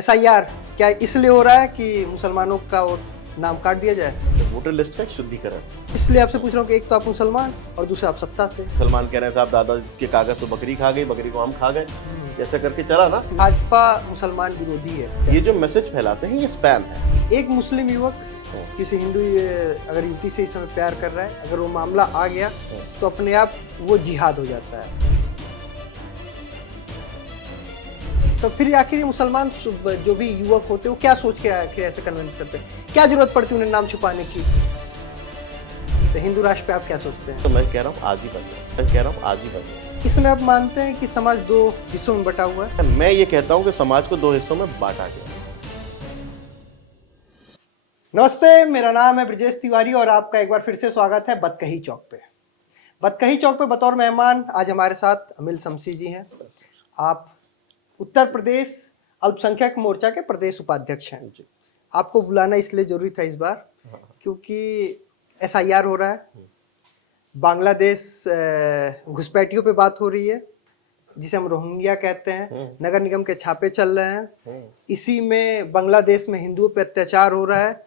SIR क्या इसलिए हो रहा है कि मुसलमानों का वो नाम काट दिया जाए? वोटर लिस्ट का शुद्धिकरण। इसलिए आपसे पूछ रहा हूँ कि एक तो आप मुसलमान और दूसरा आप सत्ता से। सलमान कह रहे हैं साहब दादा के कागज तो बकरी खा गई, बकरी को हम खा गए, ऐसा करके चला ना। भाजपा मुसलमान विरोधी है। ये जो मैसेज फैलाते हैं ये स्पैम है। एक मुस्लिम युवक किसी हिंदू अगर युवती से इस समय प्यार कर रहा है, अगर वो मामला आ गया तो अपने आप वो जिहाद हो जाता है। तो फिर आखिर ये मुसलमान जो भी युवक होते हैं वो क्या सोच के आखिर ऐसे कन्विंस करते हैं? क्या जरूरत पड़ती है उन्हें नाम छुपाने की? तो हिंदू राष्ट्र पे आप क्या सोचते हैं? तो मैं कह रहा हूँ आज ही बदलो, मैं कह रहा हूँ आज ही बदलो। इसमें आप मानते हैं कि समाज दो हिस्सों में बटा हुआ है? मैं ये कहता हूँ कि समाज को दो हिस्सों में बांटा गया। नमस्ते, मेरा नाम है ब्रजेश तिवारी और आपका एक बार फिर से स्वागत है बतकही चौक पे। बतकही चौक पे बतौर मेहमान आज हमारे साथ अमिल शमसी जी हैं। आप उत्तर प्रदेश अल्पसंख्यक मोर्चा के प्रदेश उपाध्यक्ष हैं। आपको बुलाना इसलिए जरूरी था इस बार क्योंकि एसआईआर हो रहा है, बांग्लादेश घुसपैठियों पे बात हो रही है जिसे हम रोहिंग्या कहते हैं, नगर निगम के छापे चल रहे हैं, इसी में बांग्लादेश में हिंदुओं पे अत्याचार हो रहा है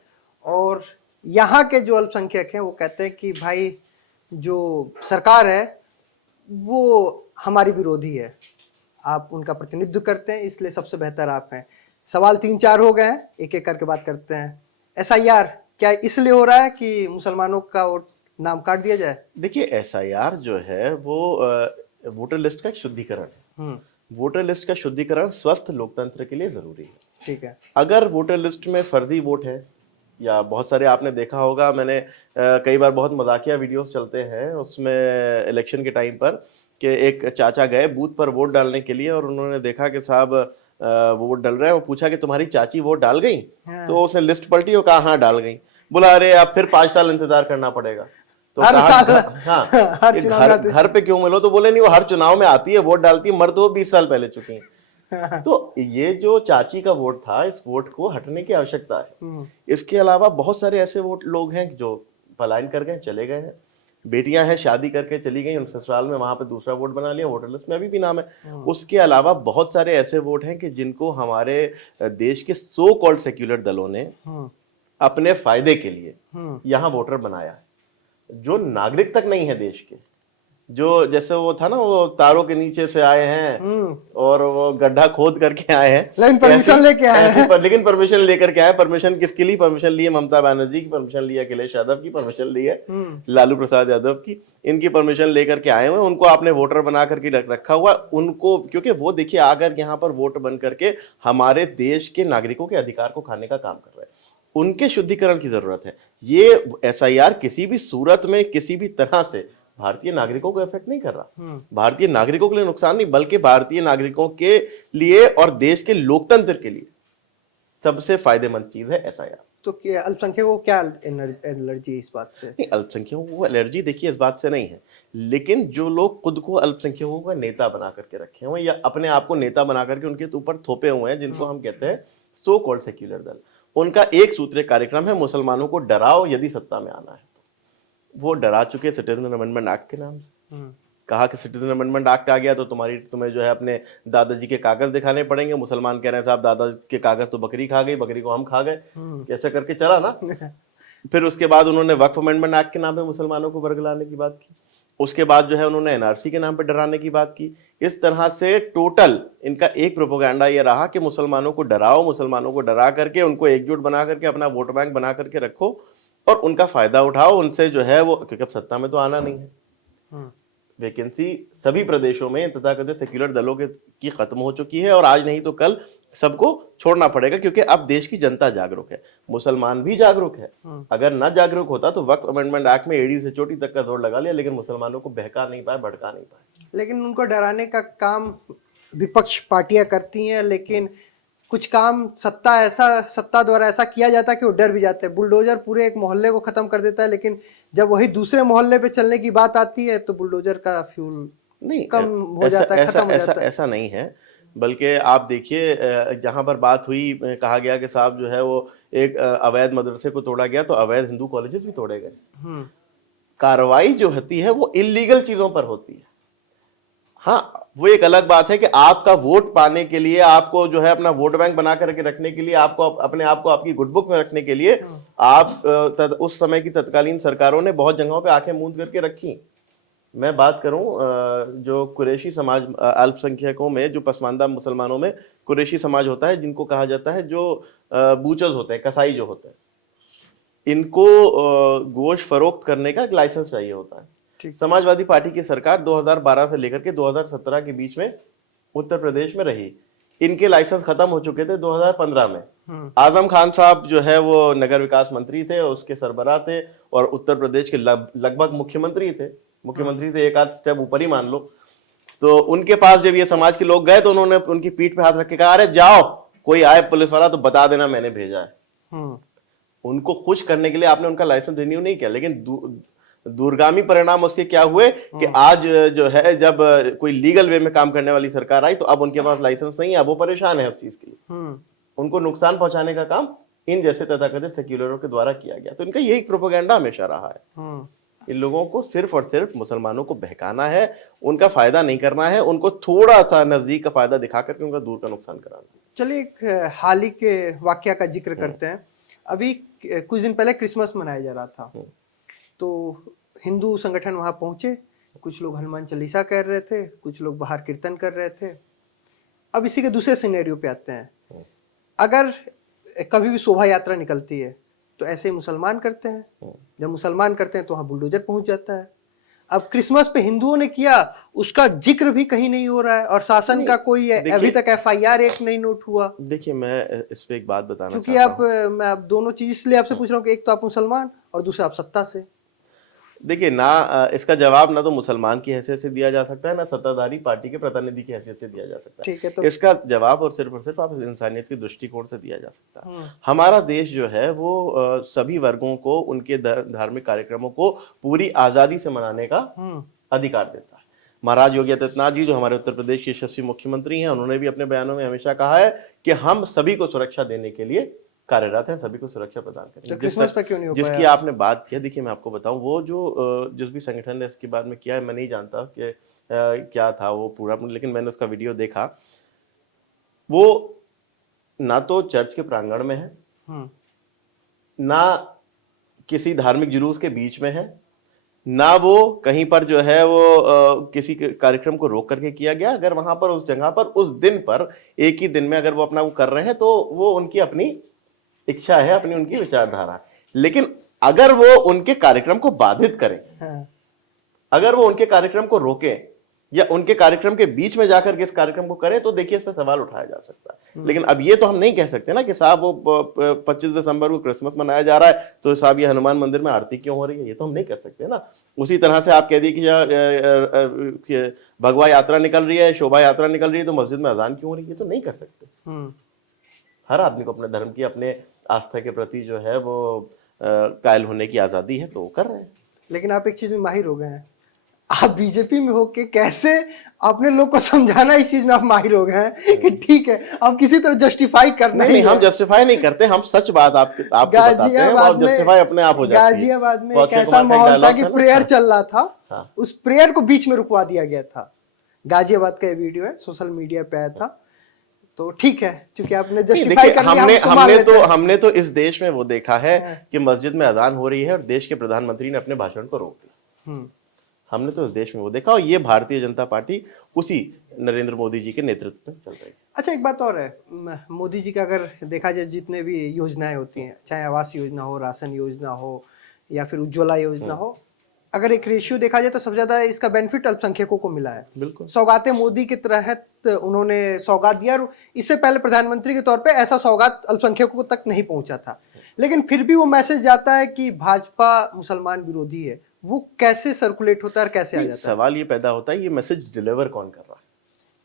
और यहाँ के जो अल्पसंख्यक हैं वो कहते हैं कि भाई जो सरकार है वो हमारी विरोधी है, आप उनका प्रतिनिधित्व करते हैं इसलिए सबसे बेहतर आप हैं। सवाल 3-4 हो गए हैं, एक एक करके बात करते हैं। एसआईआर क्या इसलिए हो रहा है कि मुसलमानों का वो नाम काट दिया जाए? देखिए एसआईआर जो है वो वोटर लिस्ट का एक शुद्धिकरण है। वोटर लिस्ट का शुद्धिकरण स्वस्थ लोकतंत्र के लिए जरूरी है। ठीक है। अगर वोटर लिस्ट में फर्जी वोट है या बहुत सारे आपने देखा होगा, मैंने कई बार बहुत मजाकिया वीडियोस चलते हैं उसमें इलेक्शन के टाइम पर कि एक चाचा गए बूथ पर वोट डालने के लिए और उन्होंने देखा कि साहब वोट डाल रहे हैं, वो पूछा कि तुम्हारी चाची वोट डाल गई? तो उसने लिस्ट पलटी और कहा हाँ डाल गई। बोला अरे अब फिर 5 साल इंतजार करना पड़ेगा। तो हर साल हाँ हर चुनाव में घर पे क्यों मिलो? तो बोले नहीं वो हर चुनाव में आती है, वोट डालती है, मर तो वो 20 साल पहले चुकी है। तो ये जो चाची का वोट था, इस वोट को हटने की आवश्यकता है। इसके अलावा बहुत सारे ऐसे वोट लोग हैं जो पलायन कर गए, चले गए हैं। बेटियां हैं शादी करके चली गई, उन ससुराल में वहां पे दूसरा वोट बना लिया, वोटर लिस्ट में अभी भी नाम है। उसके अलावा बहुत सारे ऐसे वोट हैं कि जिनको हमारे देश के सो कॉल्ड सेक्युलर दलों ने अपने फायदे के लिए यहाँ वोटर बनाया है, जो नागरिक तक नहीं है देश के। जो जैसे वो था ना, वो तारों के नीचे से आए हैं और वो गड्ढा खोद करके आए हैं, लेकिन परमिशन लेके आए हैं। लेकिन परमिशन लेकर के आए। परमिशन किसके लिए परमिशन ली है? ममता बनर्जी की परमिशन ली है, अखिलेश यादव की परमिशन ली है, लालू प्रसाद यादव की, इनकी परमिशन लेकर के आए हुए। उनको आपने वोटर बना करके रखा हुआ उनको, क्योंकि वो देखिए अगर यहाँ पर वोट बन करके हमारे देश के नागरिकों के अधिकार को खाने का काम कर रहे हैं, उनके शुद्धिकरण की जरूरत है। ये एसआईआर किसी भी सूरत में किसी भी तरह से भारतीय नागरिकों को इफेक्ट नहीं कर रहा। भारतीय नागरिकों के लिए नुकसान नहीं, बल्कि भारतीय नागरिकों के लिए और देश के लोकतंत्र के लिए सबसे फायदेमंद चीज है एसआईआर। तो क्या अल्पसंख्यकों को क्या एलर्जी इस बात से? नहीं, अल्पसंख्यकों को एलर्जी देखिए इस बात से नहीं है, लेकिन जो लोग खुद को अल्पसंख्यकों का नेता बना करके रखे हुए या अपने आप को नेता बना करके उनके ऊपर थोपे हुए हैं, जिनको हम कहते हैं सो कॉल्ड सेक्युलर दल, उनका एक सूत्रीय कार्यक्रम है मुसलमानों को डराओ यदि सत्ता में आना है। वो डरा चुके सिटीजन अमेंडमेंट एक्ट के नाम से। कहा कि सिटीजन अमेंडमेंट एक्ट आ गया तो तुम्हें जो है अपने दादाजी के कागज दिखाने पड़ेंगे। मुसलमान कह रहे हैं साहब दादा के कागज तो बकरी खा गई, बकरी को हम खा गए, कैसे करके चला ना। फिर उसके बाद उन्होंने वक्फ अमेंडमेंट एक्ट के नाम पे मुसलमानों को बरगलाने की बात की। उसके बाद जो है उन्होंने एनआरसी के नाम पे डराने की बात की। इस तरह से टोटल इनका एक प्रोपेगेंडा ये रहा कि मुसलमानों को डराओ, मुसलमानों को डरा करके उनको एकजुट बना करके अपना वोट बैंक बना करके रखो और उनका फायदा उठाओ, उनसे जो है वो, क्योंकि अब सत्ता में तो आना नहीं है। वैकेंसी सभी प्रदेशों में तथाकथित सेक्युलर दलों की खत्म हो चुकी है और आज नहीं तो कल सबको छोड़ना पड़ेगा, क्योंकि अब देश की जनता जागरूक है, मुसलमान भी जागरूक है। अगर ना जागरूक होता तो वक्फ अमेंडमेंट एक्ट में एड़ी से चोटी तक का जोर लगा लिया, लेकिन मुसलमानों को बहका नहीं पाए, भड़का नहीं पाए। लेकिन उनको डराने का काम विपक्ष पार्टियां करती हैं, लेकिन कुछ काम सत्ता द्वारा ऐसा किया जाता है कि वो डर भी जाते हैं। बुलडोजर पूरे एक मोहल्ले को खत्म कर देता है, लेकिन जब वही दूसरे मोहल्ले पे चलने की बात आती है तो बुलडोजर का फ्यूल नहीं कम हो जाता है, खत्म हो जाता है। ऐसा नहीं है, बल्कि आप देखिए जहां पर बात हुई, कहा गया कि साहब जो है वो एक अवैध मदरसे को तोड़ा गया तो अवैध हिंदू कॉलेजेस भी तोड़े गए। कार्रवाई जो होती है वो इलीगल चीजों पर होती है। हाँ, वो एक अलग बात है कि आपका वोट पाने के लिए, आपको जो है अपना वोट बैंक बना करके रखने के लिए, आपको अपने आप को आपकी गुड बुक में रखने के लिए आप उस समय की तत्कालीन सरकारों ने बहुत जगहों पे आंखें मूंद करके रखी। मैं बात करूं जो कुरैशी समाज, अल्पसंख्यकों में, जो पसमानदा मुसलमानों में कुरैशी समाज होता है, जिनको कहा जाता है, जो बूचर्स होते हैं, कसाई जो होते हैं, इनको गोश्त फरोख्त करने का एक लाइसेंस चाहिए होता है। ठीक। समाजवादी पार्टी की सरकार 2012 से लेकर के 2017 के बीच में उत्तर प्रदेश में रही। इनके लाइसेंस खत्म हो चुके थे 2015 में। आजम खान साहब जो है वो नगर विकास मंत्री थे, उसके सरबराह थे, और उत्तर प्रदेश के लगभग मुख्यमंत्री थे। मुख्यमंत्री से एक आध स्टेप ऊपर ही मान लो। तो उनके पास जब ये समाज के लोग गए तो उन्होंने उनकी पीठ पे हाथ रख के कहा, अरे जाओ, कोई आए पुलिस वाला तो बता देना मैंने भेजा है। उनको खुश करने के लिए आपने उनका लाइसेंस रिन्यू नहीं किया, लेकिन दूरगामी परिणाम उसके क्या हुए कि आज जो है, जब कोई लीगल वे में काम करने वाली सरकार आई तो अब उनके पास लाइसेंस नहीं है, अब वो परेशान है उस चीज के लिए। उनको नुकसान पहुंचाने का काम इन जैसे तथाकथित सेक्युलरों के द्वारा किया गया। तो इनका यही प्रोपेगेंडा हमेशा रहा है। इन लोगों को सिर्फ और सिर्फ मुसलमानों को बहकाना है, उनका फायदा नहीं करना है, उनको थोड़ा सा नजदीक का फायदा दिखा करके उनका दूर का नुकसान कराना। चलिए एक हाल ही के वाकया का जिक्र करते हैं। अभी कुछ दिन पहले क्रिसमस मनाया जा रहा था, तो हिंदू संगठन वहां पहुंचे, कुछ लोग हनुमान चालीसा कर रहे थे, कुछ लोग बाहर कीर्तन कर रहे थे। अब इसी के दूसरे सिनेरियो पे आते हैं। अगर कभी भी शोभा यात्रा निकलती है तो ऐसे ही मुसलमान करते हैं, जब मुसलमान करते हैं तो वहां बुलडोजर पहुंच जाता है। अब क्रिसमस पे हिंदुओं ने किया, उसका जिक्र भी कहीं नहीं हो रहा है, और शासन का कोई अभी तक FIR एक नहीं नोट हुआ। देखिए, मैं इस पे एक बात बताना क्योंकि चाहता हूं। मैं आप दोनों चीज इसलिए आपसे पूछ रहा हूँ कि एक तो आप मुसलमान और दूसरा आप सत्ता से। देखिए ना, इसका जवाब ना तो मुसलमान की हैसियत से दिया जा सकता है, ना सत्ताधारी पार्टी के प्रतिनिधि की हैसियत से दिया जा सकता है। ठीक है, तो इसका जवाब और सिर्फ आप इंसानियत के दृष्टिकोण से दिया जा सकता है। हमारा देश जो है वो सभी वर्गों को उनके धार्मिक कार्यक्रमों को पूरी आजादी से मनाने का अधिकार देता है। महाराज योगी आदित्यनाथ जी, जो हमारे उत्तर प्रदेश के यशस्वी मुख्यमंत्री हैं, उन्होंने भी अपने बयानों में हमेशा कहा है कि हम सभी को सुरक्षा देने के लिए कार्यरत है, सभी को सुरक्षा प्रदान करें। तो क्रिसमस पे क्यों नहीं हो जिसकी पाया? आपने बात किया, देखिए मैं आपको बताऊं, वो जो जिस भी संगठन ने इसके बारे में किया है, मैं नहीं जानता कि क्या था वो पूरा, लेकिन मैंने उसका वीडियो देखा। वो ना तो चर्च के प्रांगण में है, ना किसी धार्मिक जुलूस के बीच में है, ना वो कहीं पर जो है वो किसी कार्यक्रम को रोक करके किया गया। अगर वहां पर उस जगह पर उस दिन पर एक ही दिन में अगर वो अपना वो कर रहे हैं तो वो उनकी अपनी इच्छा है, अपनी उनकी विचारधारा है। लेकिन अगर वो उनके कार्यक्रम को बाधित करें, अगर वो उनके कार्यक्रम को रोके या उनके कार्यक्रम के बीच में जाकर के इस कार्यक्रम को करें, तो देखिए इस पर सवाल उठाया जा सकता है। लेकिन अब ये तो हम नहीं कह सकते ना कि साहब वो 25 दिसंबर को क्रिसमस मनाया जा रहा है तो साहब ये हनुमान मंदिर में आरती क्यों हो रही है, ये तो हम नहीं कर सकते ना। उसी तरह से आप कह दिए कि भगवा यात्रा निकल रही है, शोभा यात्रा निकल रही है, तो मस्जिद में अजान क्यों हो रही है, ये तो नहीं कर सकते। हर आदमी को अपने धर्म की, अपने आस्था के प्रति जो है वो कायल होने की आजादी है, तो वो कर रहे हैं। लेकिन आप एक चीज में माहिर हो गए हैं, आप बीजेपी में होके कैसे अपने लोग को समझाना, इस चीज में आप माहिर हो गए हैं कि ठीक है, आप किसी तरह जस्टिफाई करना नहीं, हम जस्टिफाई नहीं करते, हम सच बात आपको बताते हैं, और जस्टिफाई अपने आप हो जाती है। गाजियाबाद में एक ऐसा माहौल था कि प्रेयर चल रहा था, उस प्रेयर को बीच में रुकवा दिया गया था। गाजियाबाद का ये वीडियो है, सोशल मीडिया पे आया था। तो ठीक है, क्योंकि आपने जस्टिफाई कर लिया, हमने तो इस देश में वो देखा है कि मस्जिद में अजान हो रही है और देश के प्रधानमंत्री ने अपने भाषण को रोक दिया। हमने तो इस देश में वो देखा, और ये भारतीय जनता पार्टी उसी नरेंद्र मोदी जी के नेतृत्व में चल रही है। अच्छा, एक बात और है, मोदी जी का अगर देखा जाए, जितने भी योजनाएं होती हैं, चाहे आवास योजना हो, राशन योजना हो, या फिर उज्ज्वला योजना हो, अगर एक रेशियो देखा जाए तो सबसे ज्यादा इसका बेनिफिट अल्पसंख्यकों को मिला है। बिल्कुल, सौगातें मोदी के तहत उन्होंने सौगात दिया, और इससे पहले प्रधानमंत्री के तौर पे ऐसा सौगात अल्पसंख्यकों तक नहीं पहुंचा था। लेकिन फिर भी वो मैसेज जाता है कि भाजपा मुसलमान विरोधी है। वो कैसे सर्कुलेट होता है और कैसे आ जाता है? सवाल ये पैदा होता है, ये मैसेज डिलीवर कौन कर रहा है?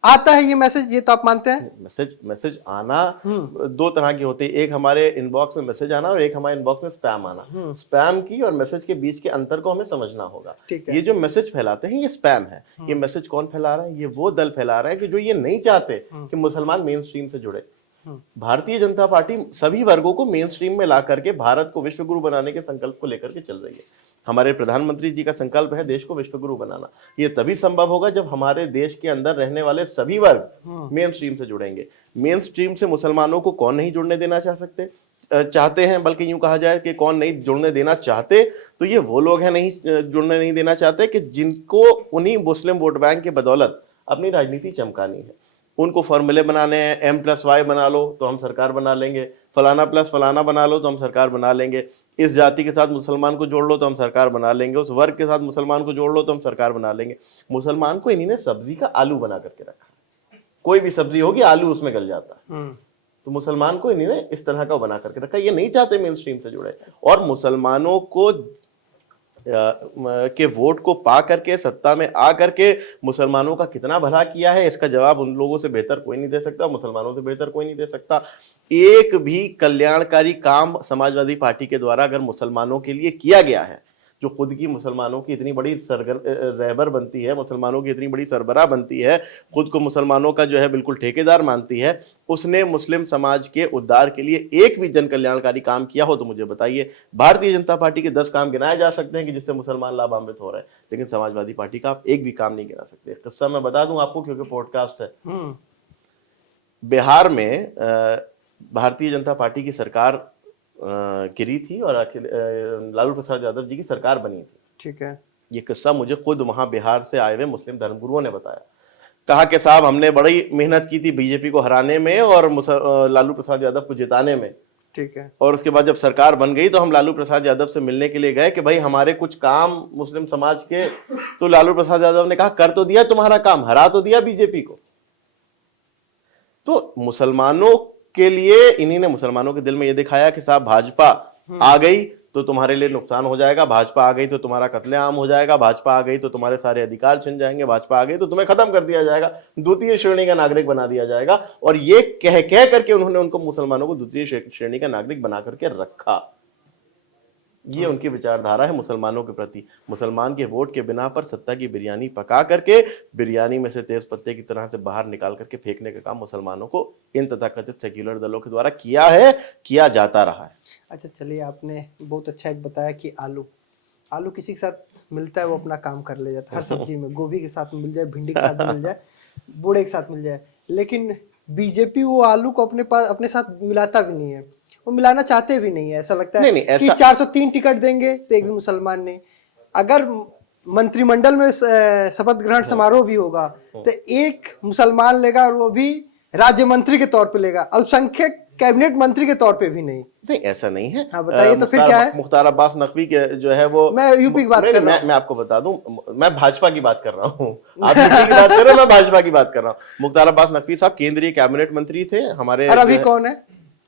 आता है ये मैसेज, ये तो आप मानते हैं? मैसेज आना दो तरह की होती है, एक हमारे इनबॉक्स में मैसेज आना और एक हमारे इनबॉक्स में स्पैम आना। स्पैम की और मैसेज के बीच के अंतर को हमें समझना होगा। ये जो मैसेज फैलाते हैं ये स्पैम है। ये मैसेज कौन फैला रहा है? ये वो दल फैला रहा है कि जो ये नहीं चाहते कि मुसलमान मेन स्ट्रीम से जुड़े। भारतीय जनता पार्टी सभी वर्गों को मेन स्ट्रीम में ला करके भारत को विश्व गुरु बनाने के संकल्प को लेकर के चल रही है। हमारे प्रधानमंत्री जी का संकल्प है देश को विश्व गुरु बनाना। ये तभी संभव होगा जब हमारे देश के अंदर रहने वाले सभी वर्ग मेन स्ट्रीम से जुड़ेंगे। मेन स्ट्रीम से मुसलमानों को कौन नहीं जुड़ने देना चाहते हैं, बल्कि यूं कहा जाए कि कौन नहीं जुड़ने देना चाहते, तो ये वो लोग हैं नहीं जुड़ने नहीं देना चाहते कि जिनको उन्हीं मुस्लिम वोट बैंक के बदौलत अपनी राजनीति चमकानी है। उनको फॉर्मूले बनाने हैं, M+Y बना लो तो हम सरकार बना लेंगे, फलाना प्लस फलाना बना लो तो हम सरकार बना लेंगे, इस जाति के साथ मुसलमान को जोड़ लो तो हम सरकार बना लेंगे, उस वर्ग के साथ मुसलमान को जोड़ लो तो हम सरकार बना लेंगे। मुसलमान को इन्हीं ने सब्जी का आलू बना करके रखा। कोई भी सब्जी होगी आलू उसमें गल जाता है, तो मुसलमान को इन्हीं ने इस तरह का बना करके रखा। ये नहीं चाहते मेन स्ट्रीम से जुड़े, और मुसलमानों को के वोट को पा करके सत्ता में आ करके मुसलमानों का कितना भला किया है, इसका जवाब उन लोगों से बेहतर कोई नहीं दे सकता, मुसलमानों से बेहतर कोई नहीं दे सकता। एक भी कल्याणकारी काम समाजवादी पार्टी के द्वारा अगर मुसलमानों के लिए किया गया है, जो खुद की मुसलमानों की इतनी बड़ी रहबर बनती है, मुसलमानों की इतनी बड़ी सरबराह बनती है, खुद को मुसलमानों का जो है बिल्कुल ठेकेदार मानती है, उसने मुस्लिम समाज के उद्धार के लिए एक भी जन कल्याणकारी काम किया हो तो मुझे बताइए। भारतीय जनता पार्टी के 10 काम गिनाए जा सकते हैं कि जिससे मुसलमान लाभान्वित हो रहे हैं, लेकिन समाजवादी पार्टी का आप एक भी काम नहीं गिना सकते। किस्सा मैं बता दूं आपको, क्योंकि पॉडकास्ट है। बिहार में भारतीय जनता पार्टी की सरकार गिरी थी और लालू प्रसाद यादव जी की सरकार बनी थी। ठीक है। ये किस्सा मुझे खुद वहां बिहार से आए हुए मुस्लिम धर्मगुरुओं ने बताया। कहा कि साहब हमने बड़ी मेहनत की थी बीजेपी को हराने में और लालू प्रसाद यादव को जिताने में। ठीक है। और उसके बाद जब सरकार बन गई तो हम लालू प्रसाद यादव से मिलने के लिए गए कि भाई हमारे कुछ काम मुस्लिम समाज के, तो लालू प्रसाद यादव ने कहा कर तो दिया तुम्हारा काम, हरा तो दिया बीजेपी को। तो मुसलमानों के लिए इन्हीं ने मुसलमानों के दिल में यह दिखाया कि साहब भाजपा आ गई तो तुम्हारे लिए नुकसान हो जाएगा, भाजपा आ गई तो तुम्हारा कत्लेआम हो जाएगा, भाजपा आ गई तो तुम्हारे सारे अधिकार छिन जाएंगे, भाजपा आ गई तो तुम्हें खत्म कर दिया जाएगा, द्वितीय श्रेणी का नागरिक बना दिया जाएगा। और ये कह करके उन्होंने उनको मुसलमानों को द्वितीय श्रेणी का नागरिक बना करके रखा। ये उनकी विचारधारा है मुसलमानों के प्रति। मुसलमान के वोट के बिना पर सत्ता की बिरयानी पका करके बिरयानी में से तेज पत्ते की तरह से बाहर निकाल करके फेंकने का काम मुसलमानों को इन तथाकथित सेक्युलर दलों के द्वारा किया है, किया जाता रहा है। अच्छा चलिए, आपने बहुत अच्छा एक बताया कि आलू किसी के साथ मिलता है वो अपना काम कर ले जाता है। हर सब्जी में गोभी के साथ मिल जाए, भिंडी के साथ मिल जाए, बूढ़े के साथ मिल जाए, लेकिन बीजेपी वो आलू को अपने साथ मिलाता भी नहीं है, वो मिलाना चाहते भी नहीं है। ऐसा लगता है नहीं, कि 403 टिकट देंगे तो एक भी मुसलमान नहीं। अगर मंत्रिमंडल में शपथ ग्रहण समारोह भी होगा तो एक मुसलमान लेगा, और वो भी राज्य मंत्री के तौर पे लेगा, अल्पसंख्यक कैबिनेट मंत्री के तौर पे भी नहीं। नहीं, ऐसा नहीं है। हाँ बताइए तो फिर क्या है? मुख्तार अब्बास नकवी के जो है वो, मैं यूपी की बात कर रहा हूँ। मैं आपको बता दूं, मैं भाजपा की बात कर रहा हूँ। आप यूपी की बात कर रहे हो, मैं भाजपा की बात कर रहा हूँ। मुख्तार अब्बास नकवी साहब केंद्रीय कैबिनेट मंत्री थे हमारे। और अभी कौन है?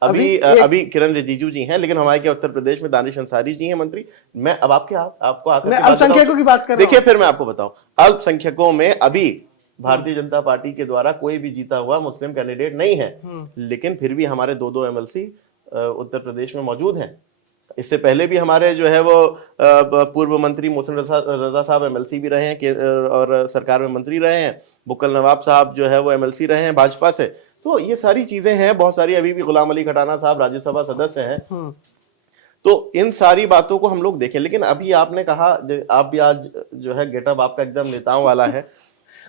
अभी किरण रिजिजू जी हैं, लेकिन हमारे के उत्तर प्रदेश में दानिश अंसारी जी हैं मंत्री। मैं अब आपको आकर अल्पसंख्यकों की बात कर रहा हूं। देखिए, फिर मैं आपको बताऊं, अल्पसंख्यकों में अभी भारतीय जनता पार्टी के द्वारा कोई भी जीता हुआ मुस्लिम कैंडिडेट नहीं है, लेकिन फिर भी हमारे 2 MLC उत्तर प्रदेश में मौजूद हैं। इससे पहले भी हमारे जो है वो पूर्व मंत्री मोहसिन रजा साहब MLC भी रहे हैं और सरकार में मंत्री रहे हैं। बुक्कल नवाब साहब जो है वो MLC रहे हैं भाजपा से। तो ये सारी चीजें हैं, बहुत सारी। अभी भी गुलाम अली खटाना साहब राज्यसभा सदस्य हैं। तो इन सारी बातों को हम लोग देखें। लेकिन अभी आपने कहा, आप भी आज जो है गेटअप आपका एकदम नेताओं वाला है,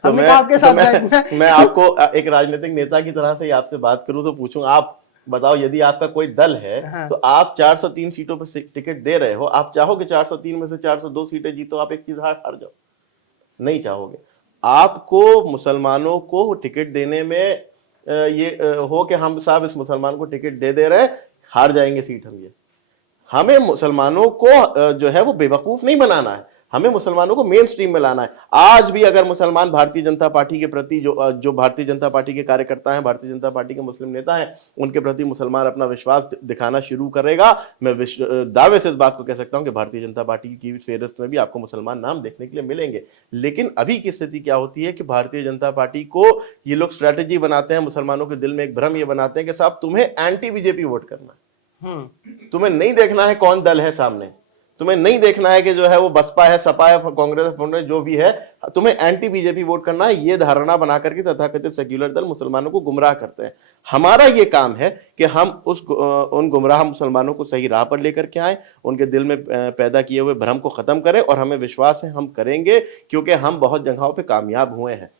तो मैं आपको एक राजनीतिक नेता की तरह से आपसे बात करूं तो पूछूं, आप बताओ, यदि आपका कोई दल है तो आप 403 सीटों पर टिकट दे रहे हो, आप चाहोगे 403 में से 402 सीटें जीतो, आप एक चीज हार जाओ? नहीं चाहोगे। आपको मुसलमानों को टिकट देने में ये हो कि हम साहब इस मुसलमान को टिकट दे रहे हैं, हार जाएंगे सीट हम। ये हमें मुसलमानों को जो है वो बेवकूफ नहीं बनाना है, हमें मुसलमानों को मेन स्ट्रीम में लाना है। आज भी अगर मुसलमान भारतीय जनता पार्टी के प्रति जो भारतीय जनता पार्टी के कार्यकर्ता हैं, भारतीय जनता पार्टी के मुस्लिम नेता हैं, उनके प्रति मुसलमान अपना विश्वास दिखाना शुरू करेगा, मैं दावे से इस बात को कह सकता हूं कि भारतीय जनता पार्टी की फेहरिस्त में भी आपको मुसलमान नाम देखने के लिए मिलेंगे। लेकिन अभी की स्थिति क्या होती है कि भारतीय जनता पार्टी को ये लोग स्ट्रैटेजी बनाते हैं, मुसलमानों के दिल में एक भ्रम ये बनाते हैं कि साहब तुम्हें एंटी बीजेपी वोट करना है, तुम्हें नहीं देखना है कौन दल है सामने, तुम्हें नहीं देखना है कि जो है वो बसपा है, सपा है, कांग्रेस है, जो भी है, तुम्हें एंटी बीजेपी वोट करना है, ये धारणा बना करके तथाकथित सेक्युलर दल मुसलमानों को गुमराह करते हैं। हमारा ये काम है कि हम उन गुमराह मुसलमानों को सही राह पर लेकर के आए, उनके दिल में पैदा किए हुए भ्रम को खत्म करें, और हमें विश्वास है हम करेंगे, क्योंकि हम बहुत जगहों पे कामयाब हुए हैं।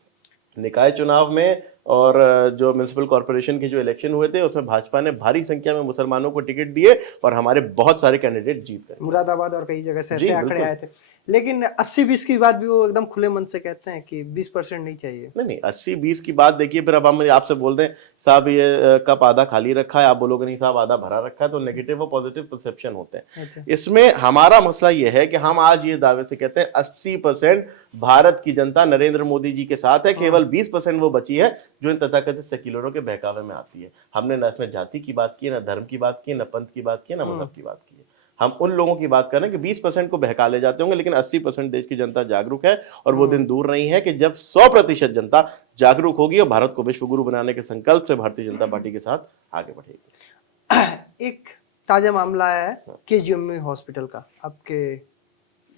निकाय चुनाव में और जो म्युनिसिपल कॉर्पोरेशन के जो इलेक्शन हुए थे उसमें भाजपा ने भारी संख्या में मुसलमानों को टिकट दिए और हमारे बहुत सारे कैंडिडेट जीत गए। मुरादाबाद और कई जगह से जी, ऐसे आंकड़े बिल्कुल। आए थे, लेकिन 80-20 की बात भी वो एकदम खुले मन से कहते हैं कि 20% नहीं चाहिए। नहीं 80-20 की बात देखिए, फिर अब हम आपसे बोल दें साहब ये कप आधा खाली रखा है, आप बोलोगे नहीं साहब आधा भरा रखा है, तो नेगेटिव और पॉजिटिव परसेप्शन होते हैं। अच्छा। इसमें हमारा मसला ये है कि हम आज ये दावे से कहते हैं 80% भारत की जनता नरेंद्र मोदी जी के साथ है, केवल 20% वो बची है जो इन तथाकथित सेक्युलरों के बहकावे में आती है। हमने न इसमें जाति की बात की, न धर्म की बात की, न पंथ की बात की, न मजहब की बात की है। हम उन लोगों की बात कर रहे हैं कि 20% को बहका ले जाते होंगे, लेकिन 80% देश की जनता जागरूक है, और वो दिन दूर नहीं है कि जब 100% जनता जागरूक होगी और भारत को विश्व गुरु बनाने के संकल्प से भारतीय जनता पार्टी के साथ आगे बढ़ेगी। एक ताजा मामला आया है केजीएमयू हॉस्पिटल का, आपके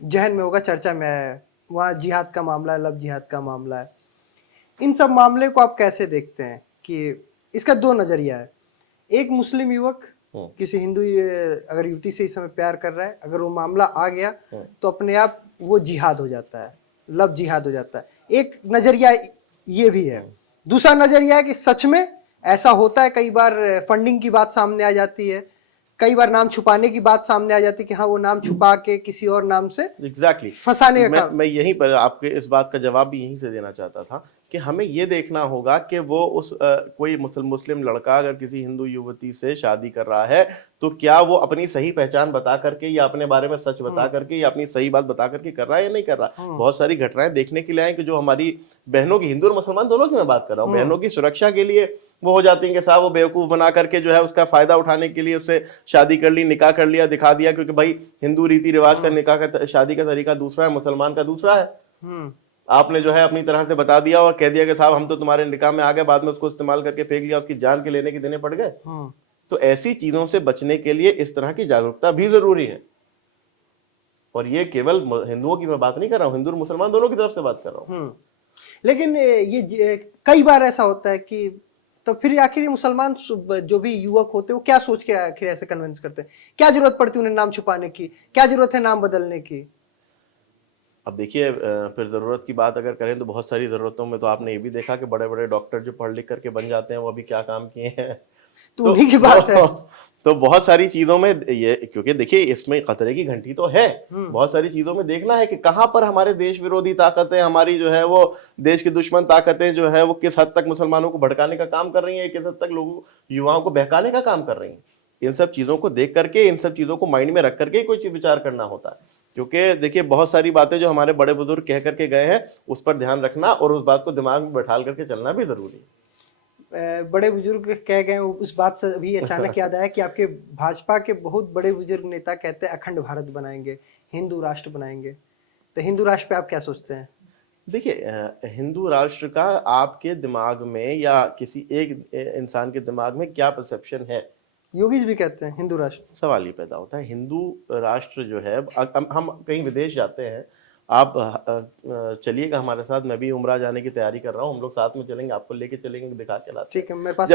जहन में होगा, चर्चा में आया है, वहाँ जिहाद का मामला है, लव जिहाद का मामला है। इन सब मामले को आप कैसे देखते हैं कि इसका दो नजरिया है। एक मुस्लिम युवक किसी हिंदू अगर युवती से इस समय प्यार कर रहा है, अगर वो मामला आ गया तो अपने आप वो जिहाद हो जाता है, लव जिहाद हो जाता है। एक नजरिया ये भी है। दूसरा नजरिया है कि सच में ऐसा होता है, कई बार फंडिंग की बात सामने आ जाती है, कई बार नाम छुपाने की बात सामने आ जाती है कि हाँ वो नाम छुपा के किसी और नाम से एग्जैक्टली फंसाने का। मैं यहीं पर आपके इस बात का जवाब भी यहीं से देना चाहता था कि हमें ये देखना होगा कि वो उस कोई मुस्लिम लड़का अगर किसी हिंदू युवती से शादी कर रहा है तो क्या वो अपनी सही पहचान बता करके या अपने बारे में सच बता करके या अपनी सही बात बता करके कर रहा है या नहीं कर रहा। बहुत सारी घटनाएं देखने के लिए आए कि जो हमारी बहनों की, हिंदू और मुसलमान दोनों की मैं बात कर रहा हूँ, बहनों की सुरक्षा के लिए वो हो जाती है कि साहब वो बेवकूफ बना करके जो है उसका फायदा उठाने के लिए उससे शादी कर ली, निकाह कर लिया, दिखा दिया, क्योंकि भाई हिंदू रीति रिवाज का निकाह का शादी का तरीका दूसरा है, मुसलमान का दूसरा है। आपने जो है अपनी तरह से बता दिया और कह दिया कि साहब हम तो तुम्हारे निकाह में आ गए, बाद में उसको इस्तेमाल करके फेंक लिया, उसकी जान के लेने के देने पड़ गए। तो ऐसी चीजों से बचने के लिए इस तरह की जागरूकता भी जरूरी है। और ये केवल हिंदुओं की मैं बात नहीं कर रहा हूं, हिंदू और मुसलमान दोनों की तरफ से बात कर रहा हूं। लेकिन ये कई बार ऐसा होता है कि तो फिर आखिर ये मुसलमान जो भी युवक होते हैं वो क्या सोच के आखिर ऐसे कन्विंस करते हैं? क्या जरूरत पड़ती है उन्हें नाम छुपाने की? क्या जरूरत है नाम बदलने की? अब देखिए फिर जरूरत की बात अगर करें तो बहुत सारी जरूरतों में तो आपने ये भी देखा कि बड़े बड़े डॉक्टर जो पढ़ लिख करके बन जाते हैं वो अभी क्या काम किए हैं। तो उन्हीं की बात है। तो बहुत सारी चीजों में ये, क्योंकि देखिए इसमें खतरे की घंटी तो है, बहुत सारी चीजों में देखना है कि कहां पर हमारे देश विरोधी ताकतें, हमारी जो है वो देश की दुश्मन ताकतें जो है वो किस हद तक मुसलमानों को भड़काने का काम कर रही है, किस हद तक लोगों युवाओं को बहकाने का काम कर रही है। इन सब चीजों को देख करके, इन सब चीजों को माइंड में रख करके कोई विचार करना होता है। क्योंकि देखिए बहुत सारी बातें जो हमारे बड़े बुजुर्ग कह करके गए हैं उस पर ध्यान रखना और उस बात को दिमाग में बैठा करके चलना भी जरूरी है। बड़े बुजुर्ग कह गए, उस बात से अभी अचानक याद आया कि आपके भाजपा के बहुत बड़े बुजुर्ग नेता कहते हैं अखंड भारत बनाएंगे, हिंदू राष्ट्र बनाएंगे। तो हिंदू राष्ट्र पे आप क्या सोचते हैं? देखिए हिंदू राष्ट्र का आपके दिमाग में या किसी एक इंसान के दिमाग में क्या परसेप्शन है? योगी जी भी कहते हैं हिंदू राष्ट्र। सवाल ये पैदा होता है, हिंदू राष्ट्र जो है, हम कहीं विदेश जाते हैं, आप चलिएगा हमारे साथ, मैं भी उम्रा जाने की तैयारी कर रहा हूँ, हम लोग साथ में चलेंगे, आपको लेके चलेंगे, दिखा के लाते। ठीक है, मेरे पास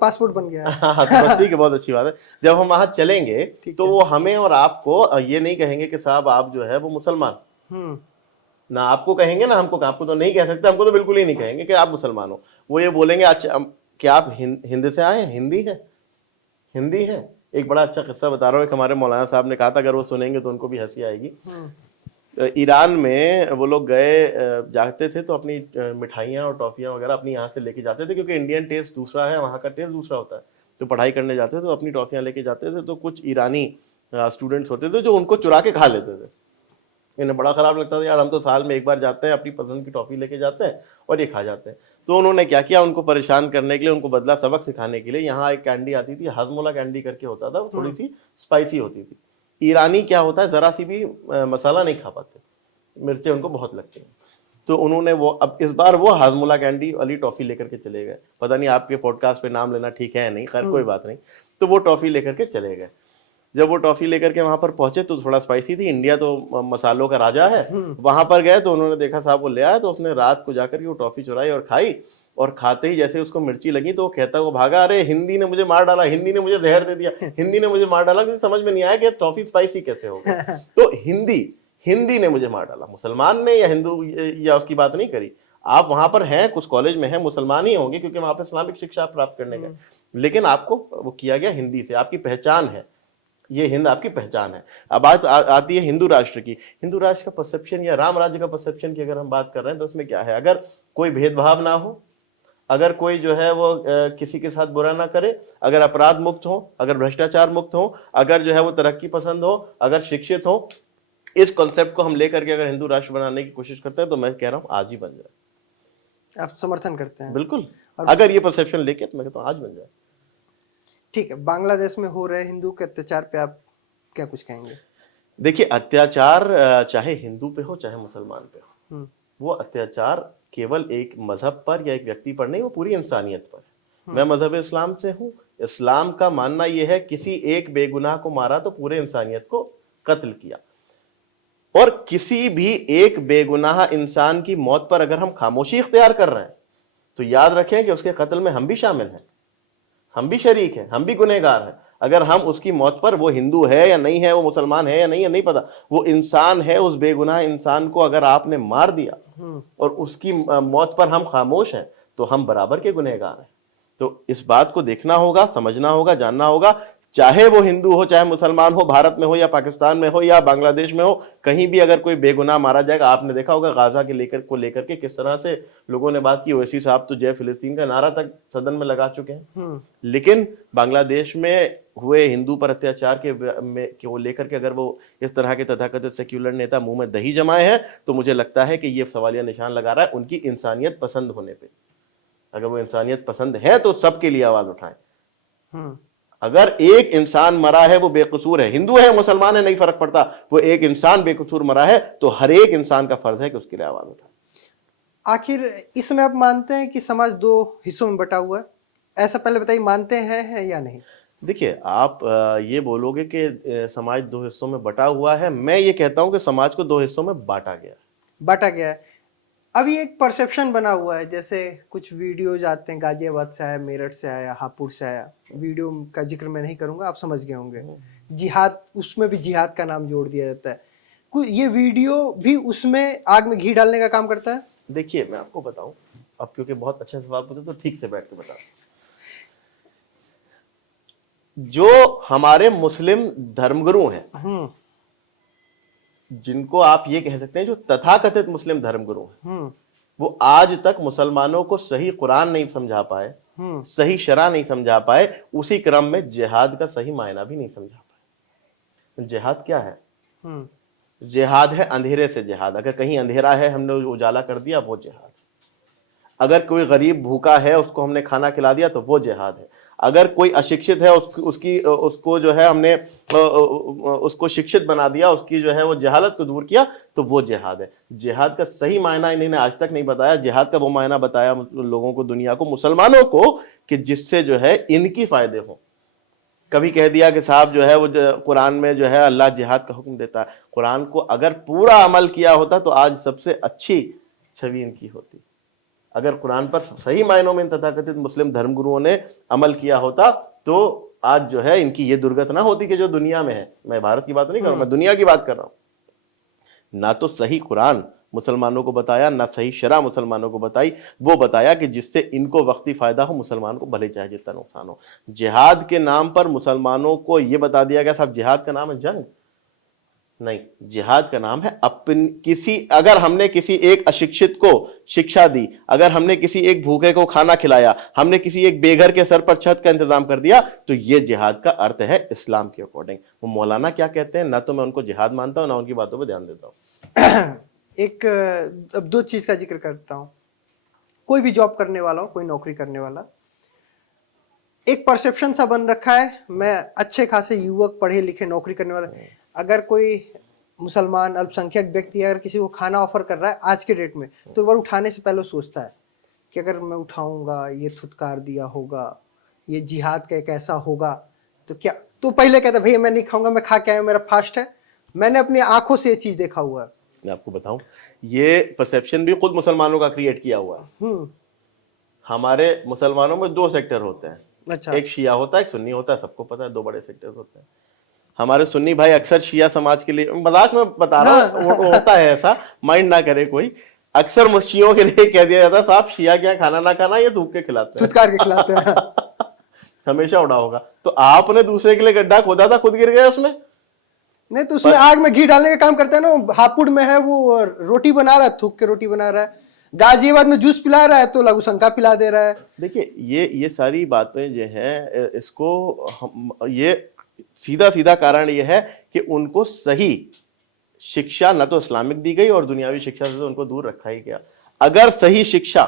पासपोर्ट बन गया है। हाँ तो बस ठीक है, बहुत अच्छी बात है। जब हम वहां चलेंगे तो वो हमें और आपको ये नहीं कहेंगे कि साहब आप जो है वो मुसलमान, ना आपको कहेंगे ना हमको, आपको तो नहीं कह सकते, हमको तो बिल्कुल ही नहीं कहेंगे कि आप मुसलमान हो। वो ये बोलेंगे अच्छा क्या आप हिंद से आए हैं, हिंदी है। एक बड़ा अच्छा किस्सा बता रहा हूँ, एक हमारे मौलाना साहब ने कहा था, अगर वो सुनेंगे तो उनको भी हंसी आएगी। ईरान में वो लोग गए, जाते थे तो अपनी मिठाइयाँ और टॉफियाँ वगैरह अपनी यहाँ से लेके जाते थे, क्योंकि इंडियन टेस्ट दूसरा है, वहाँ का टेस्ट दूसरा होता है। तो पढ़ाई करने जाते थे तो अपनी टॉफियाँ लेके जाते थे, तो कुछ ईरानी स्टूडेंट्स होते थे जो उनको चुरा के खा लेते थे। इन्हें बड़ा खराब लगता था, यार हम तो साल में एक बार जाते हैं, अपनी पसंद की टॉफी लेके जाते हैं और ये खा जाते हैं। तो उन्होंने क्या किया, उनको परेशान करने के लिए, उनको बदला सबक सिखाने के लिए, यहाँ एक कैंडी आती थी, हाजमोला कैंडी करके होता था, वो थोड़ी सी स्पाइसी होती थी। ईरानी क्या होता है, जरा सी भी मसाला नहीं खा पाते, मिर्चें उनको बहुत लगती हैं। तो उन्होंने वो अब इस बार वो हाजमोला कैंडी वाली टॉफी लेकर के चले गए। पता नहीं आपके पॉडकास्ट पे नाम लेना ठीक है या नहीं, खैर कोई बात नहीं। तो वो टॉफी लेकर के चले गए। जब वो टॉफी लेकर के वहां पर पहुंचे तो थोड़ा स्पाइसी थी, इंडिया तो मसालों का राजा है। वहां पर गए तो उन्होंने देखा साहब वो ले आया, तो उसने रात को जाकर के वो टॉफी चुराई और खाई, और खाते ही जैसे उसको मिर्ची लगी तो वो कहता वो भागा, अरे हिंदी ने मुझे मार डाला, हिंदी ने मुझे जहर दे दिया, हिंदी ने मुझे मार डाला। मुझे समझ में नहीं आया कि टॉफी स्पाइसी कैसे हो गई। तो हिंदी हिंदी ने मुझे मार डाला, मुसलमान ने या हिंदू या उसकी बात नहीं करी। आप वहां पर हैं, कुछ कॉलेज में हैं, मुसलमान ही होंगे क्योंकि वहां पर इस्लामिक शिक्षा प्राप्त करने गए, लेकिन आपको वो किया गया हिंदी से, आपकी पहचान है, ये हिंद आपकी पहचान है। अब बात आती है हिंदू राष्ट्र की। हिंदू राष्ट्र का परसेप्शन या राम राज्य का परसेप्शन की अगर हम बात कर रहे हैं तो उसमें क्या है, अगर कोई भेदभाव ना हो, अगर कोई जो है वो किसी के साथ बुरा ना करे, अगर अपराध मुक्त हो, अगर भ्रष्टाचार मुक्त हो, अगर जो है वो तरक्की पसंद हो, अगर शिक्षित हो, इस कॉन्सेप्ट को हम लेकर के अगर हिंदू राष्ट्र बनाने की कोशिश करते हैं तो मैं कह रहा हूं आज ही बन जाए। आप समर्थन करते हैं? बिल्कुल, अगर ये परसेप्शन लेके तो मैं कहता हूं आज बन जाए। ठीक है, बांग्लादेश में हो रहे हिंदू के अत्याचार पे आप क्या कुछ कहेंगे? देखिए, अत्याचार चाहे हिंदू पे हो चाहे मुसलमान पे हो, वो अत्याचार केवल एक मजहब पर या एक व्यक्ति पर नहीं, वो पूरी इंसानियत पर है। मैं मजहब इस्लाम से हूं, इस्लाम का मानना यह है किसी एक बेगुनाह को मारा तो पूरे इंसानियत को कत्ल किया, और किसी भी एक बेगुनाह इंसान की मौत पर अगर हम खामोशी इख्तियार कर रहे हैं तो याद रखें कि उसके कत्ल में हम भी शामिल हैं, हम भी शरीक हैं, हम भी गुनहगार हैं। अगर हम उसकी मौत पर, वो हिंदू है या नहीं है, वो मुसलमान है या नहीं है, नहीं पता, वो इंसान है, उस बेगुनाह इंसान को अगर आपने मार दिया और उसकी मौत पर हम खामोश हैं तो हम बराबर के गुनहगार हैं। तो इस बात को देखना होगा, समझना होगा, जानना होगा, चाहे वो हिंदू हो चाहे मुसलमान हो, भारत में हो या पाकिस्तान में हो या बांग्लादेश में हो, कहीं भी अगर कोई बेगुनाह मारा जाएगा। आपने देखा होगा गाजा के लेकर के किस तरह से लोगों ने बात की। ओवैसी साहब तो जय फिलिस्तीन का नारा तक सदन में लगा चुके हैं। लेकिन बांग्लादेश में हुए हिंदू पर अत्याचार के वो लेकर के अगर वो इस तरह के तथाकथित सेक्युलर नेता मुंह में दही जमाए हैं तो मुझे लगता है कि ये सवालिया निशान लगा रहा है उनकी इंसानियत पसंद होने पे। अगर वो इंसानियत पसंद है तो सबके लिए आवाज उठाएं। अगर एक इंसान मरा है वो बेकसूर है, हिंदू है मुसलमान है नहीं फर्क पड़ता, वो एक इंसान बेकसूर मरा है तो हर एक इंसान का फर्ज है कि उसके लिए आवाज उठाए। आखिर इसमें आप मानते हैं कि समाज दो हिस्सों में बटा हुआ है? ऐसा पहले बताइए, मानते हैं या नहीं? देखिए, आप ये बोलोगे कि समाज दो हिस्सों में बटा हुआ है, मैं ये कहता हूं कि समाज को दो हिस्सों में बांटा गया है। बांटा गया है। अभी एक परसेप्शन बना हुआ है, जैसे कुछ वीडियोज आते हैं, गाजियाबाद से आया, मेरठ से आया, हापुड़ से आया, वीडियो का जिक्र मैं नहीं करूंगा, आप समझ गए होंगे। जिहाद, उसमें भी जिहाद का नाम जोड़ दिया जाता है। ये वीडियो भी उसमें आग में घी डालने का काम करता है? देखिए, मैं आपको बताऊं, अब क्योंकि बहुत अच्छा सवाल पूछे तो ठीक से बैठ के बता। जो हमारे मुस्लिम धर्मगुरु हैं, जिनको आप ये कह सकते हैं जो तथाकथित मुस्लिम धर्मगुरु हैं, वो आज तक मुसलमानों को सही कुरान नहीं समझा पाए, सही शरा नहीं समझा पाए, उसी क्रम में जिहाद का सही मायना भी नहीं समझा पाए। जिहाद क्या है? जिहाद है अंधेरे से जिहाद। अगर कहीं अंधेरा है हमने उजाला कर दिया, वो जिहाद। अगर कोई गरीब भूखा है उसको हमने खाना खिला दिया तो वो जिहाद है। अगर कोई अशिक्षित है उसको जो है हमने उसको शिक्षित बना दिया, उसकी जो है वो जहालत को दूर किया, तो वो जिहाद है। जिहाद का सही मायना इन्होंने आज तक नहीं बताया। जिहाद का वो मायना बताया लोगों को, दुनिया को, मुसलमानों को, कि जिससे जो है इनकी फायदे हो। कभी कह दिया कि साहब जो है वो कुरान में जो है अल्लाह जिहाद का हुक्म देता है। कुरान को अगर पूरा अमल किया होता तो आज सबसे अच्छी छवि इनकी होती। अगर कुरान पर सही मायनों में इन तथाकथित मुस्लिम धर्मगुरुओं ने अमल किया होता तो आज जो है इनकी ये दुर्गत ना होती कि जो दुनिया में है। मैं भारत की बात नहीं कर रहा हूं, मैं दुनिया की बात कर रहा हूं। ना तो सही कुरान मुसलमानों को बताया, ना सही शरा मुसलमानों को बताई। वो बताया कि जिससे इनको वक्ती फायदा हो, मुसलमान को भले चाहे जितना नुकसान हो। जिहाद के नाम पर मुसलमानों को यह बता दिया गया साहब जिहाद का नाम है जंग। नहीं, जिहाद का नाम है अगर हमने किसी एक अशिक्षित को शिक्षा दी, अगर हमने किसी एक भूखे को खाना खिलाया, हमने किसी एक बेघर के सर पर छत का इंतजाम कर दिया, तो यह जिहाद का अर्थ है इस्लाम के अकॉर्डिंग। वो मौलाना क्या कहते हैं, ना तो मैं उनको जिहाद मानता हूं, ना उनकी बातों पर ध्यान देता हूं। अब दो चीज का जिक्र करता हूं। कोई भी जॉब करने वाला हो, कोई नौकरी करने वाला, एक परसेप्शन सा बन रखा है, मैं अच्छे खासे युवक, पढ़े लिखे, नौकरी करने वाला, अगर कोई मुसलमान अल्पसंख्यक व्यक्ति अगर किसी को खाना ऑफर कर रहा है आज के डेट में, तो एक बार उठाने से पहले सोचता है कि अगर मैं उठाऊंगा ये थुतकार दिया होगा, ये जिहाद का एक ऐसा होगा तो क्या, तो पहले कहता भैया मैं नहीं खाऊंगा, मैं खा के आया, मेरा फास्ट है। मैंने अपनी आंखों से ये चीज देखा हुआ है। मैं आपको बताऊं, ये परसेप्शन भी खुद मुसलमानों का क्रिएट किया हुआ है। हमारे मुसलमानों में दो सेक्टर होते हैं, अच्छा। एक शिया होता है, एक सुन्नी होता है, सबको पता है, दो बड़े सेक्टर होते हैं। हमारे सुन्नी भाई अक्सर शिया समाज के लिए, मजाक में बता रहा हूँ, होता है ऐसा, माइंड ना करे कोई, अक्सर मुशियों के लिए कह दिया जाता है साहब शिया क्या खाना ना खाना, ये थूक के खिलाते हैं, धुतकार के खिलाते हैं। हमेशा उड़ा होगा। तो आपने दूसरे के लिए गड्ढा खोदा था, खुद गिर गए उसमें? नहीं तो उसमें आग में घी डालने का काम करता है ना। हापुड़ में है वो, रोटी बना रहा है, थूक के रोटी बना रहा है। गाजियाबाद में जूस पिला रहा है तो लघु शंका पिला दे रहा है। देखिए ये सारी बातें जो हैं, इसको हम, ये सीधा सीधा कारण ये है कि उनको सही शिक्षा न तो इस्लामिक दी गई और दुनियावी शिक्षा से तो उनको दूर रखा ही गया। अगर सही शिक्षा,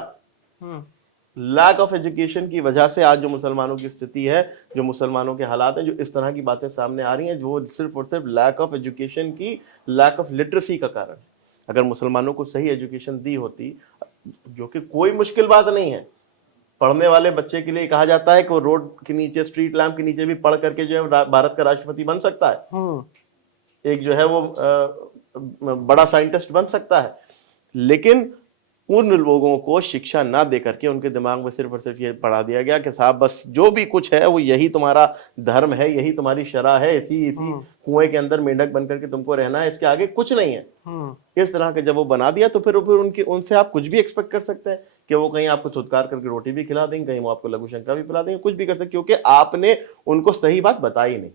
लैक ऑफ एजुकेशन की वजह से आज जो मुसलमानों की स्थिति है, जो मुसलमानों के हालात हैं, जो इस तरह की बातें सामने आ रही हैं, जो सिर्फ और सिर्फ लैक ऑफ एजुकेशन की, लैक ऑफ लिटरेसी का कारण है। अगर मुसलमानों को सही एजुकेशन दी होती, जो कि कोई मुश्किल बात नहीं है, पढ़ने वाले बच्चे के लिए कहा जाता है कि वो रोड के नीचे, स्ट्रीट लैंप के नीचे भी पढ़ करके जो है भारत का राष्ट्रपति बन सकता है, एक जो है वो बड़ा साइंटिस्ट बन सकता है। लेकिन उन लोगों को शिक्षा ना दे करके उनके दिमाग में सिर्फ और सिर्फ ये पढ़ा दिया गया कि साहब बस जो भी कुछ है वो यही तुम्हारा धर्म है, यही तुम्हारी शरह है, इसी कुएं के अंदर मेंढक बन करके तुमको रहना है, इसके आगे कुछ नहीं है। इस तरह के जब वो बना दिया तो फिर उनसे आप कुछ भी एक्सपेक्ट कर सकते हैं कि वो कहीं आपको थुतकार करके रोटी भी खिला देंगे, कहीं वो आपको लघु शंका भी पिला देंगे, कुछ भी कर सकते, क्योंकि आपने उनको सही बात बताई नहीं।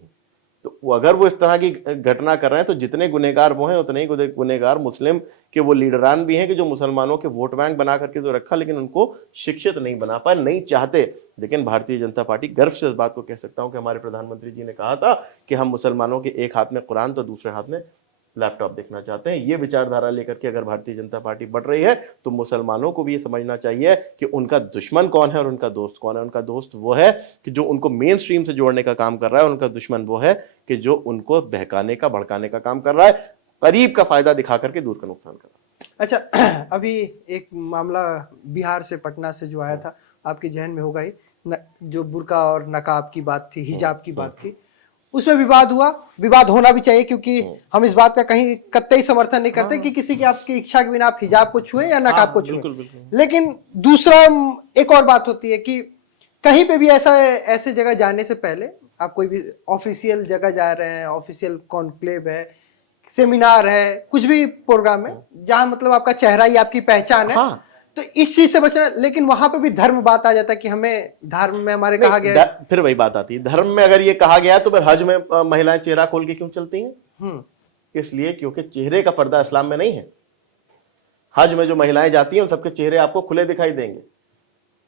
तो अगर वो इस तरह की घटना कर रहे हैं तो जितने गुनहगार वो हैं उतने ही गुनहगार मुस्लिम के वो लीडरान भी हैं कि जो मुसलमानों के वोट बैंक बना करके तो रखा, लेकिन उनको शिक्षित नहीं बना पाए, नहीं चाहते। लेकिन भारतीय जनता पार्टी गर्व से इस बात को कह सकता हूं कि हमारे प्रधानमंत्री जी ने कहा था कि हम मुसलमानों के एक हाथ में कुरान तो दूसरे हाथ में लैपटॉप देखना चाहते हैं। ये विचारधारा लेकर के अगर भारतीय जनता पार्टी बढ़ रही है तो मुसलमानों को भी ये समझना चाहिए कि उनका दुश्मन कौन है और उनका दोस्त कौन है। उनका दोस्त वो है कि जो उनको मेन स्ट्रीम से जोड़ने का काम कर रहा है, उनका दुश्मन वो है कि जो उनको बहकाने का, भड़काने का काम कर रहा है, करीब का फायदा दिखा करके दूर का नुकसान कर रहा है। अच्छा, अभी एक मामला बिहार से, पटना से जो आया था, आपके जहन में होगा ही, जो बुर्का और नकाब की बात थी, हिजाब की बात थी, उसमें विवाद हुआ। विवाद होना भी चाहिए, क्योंकि हम इस बात का कहीं कतई समर्थन नहीं करते कि किसी की आपकी इच्छा के बिना आप हिजाब को छुए या नकाब को छुए। लेकिन दूसरा एक और बात होती है कि कहीं पे भी ऐसे जगह जाने से पहले, आप कोई भी ऑफिशियल जगह जा रहे हैं, ऑफिशियल कॉन्क्लेव है, सेमिनार है, कुछ भी प्रोग्राम है जहां मतलब आपका चेहरा ही आपकी पहचान है, तो इस चीज से बचना। लेकिन वहां पे भी धर्म बात आ जाता है कि हमें धर्म में हमारे कहा गया, फिर वही बात आती है, धर्म में अगर ये कहा गया तो फिर हज में महिलाएं चेहरा खोल के क्यों चलती हैं? इसलिए क्योंकि चेहरे का पर्दा इस्लाम में नहीं है। हज में जो महिलाएं जाती हैं उन सबके चेहरे आपको खुले दिखाई देंगे।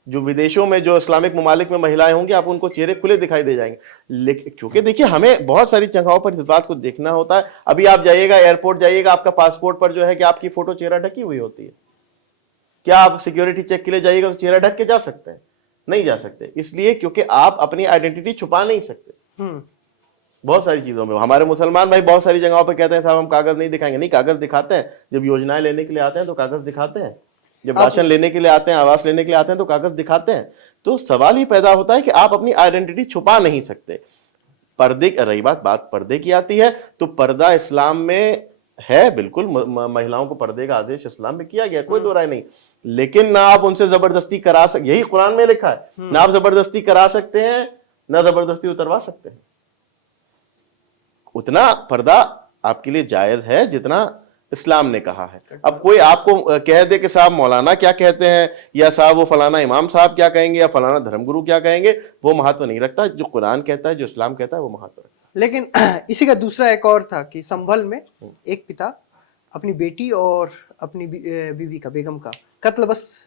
जो विदेशों में, जो इस्लामिक ममालिक में महिलाएं होंगी, आप उनको चेहरे खुले दिखाई दे जाएंगे। लेकिन क्योंकि देखिए हमें बहुत सारी जगहों पर इस बात को देखना होता है। अभी आप जाइएगा, एयरपोर्ट जाइएगा, आपका पासपोर्ट पर जो है कि आपकी फोटो चेहरा ढकी हुई होती है। क्या आप सिक्योरिटी चेक के लिए जाइएगा तो चेहरा ढक के जा सकते हैं? नहीं जा सकते। इसलिए क्योंकि आप अपनी आइडेंटिटी छुपा नहीं सकते। बहुत सारी चीजों में हमारे मुसलमान भाई बहुत सारी जगहों पर कहते हैं साहब हम कागज नहीं दिखाएंगे। नहीं, कागज दिखाते हैं। जब योजनाएं लेने के लिए आते हैं तो कागज दिखाते हैं, जब राशन लेने के लिए आते हैं, आवास लेने के लिए आते हैं तो कागज दिखाते हैं। तो सवाल ही पैदा होता है कि आप अपनी आइडेंटिटी छुपा नहीं सकते। पर्दे, रही बात पर्दे की आती है, तो पर्दा इस्लाम में है, बिल्कुल महिलाओं को पर्दे का आदेश इस्लाम में किया गया, कोई दो राय नहीं। लेकिन ना आप उनसे जबरदस्ती करा सकते, यही कुरान में लिखा है, ना आप जबरदस्ती करा सकते हैं, ना जबरदस्ती उतरवा सकते हैं। उतना पर्दा आपके लिए जायज है जितना इस्लाम ने कहा है। अब कोई आपको कह दे कि साहब मौलाना क्या कहते हैं, या साहब वो फलाना इमाम साहब क्या कहेंगे, या फलाना धर्मगुरु क्या कहेंगे, वो महत्व नहीं रखता। जो कुरान कहता है, जो इस्लाम कहता है, वो महत्व रखता है। लेकिन इसी का दूसरा एक और था कि संभल में एक पिता अपनी बेटी और अपनी बीवी का, बेगम का कत्ल बस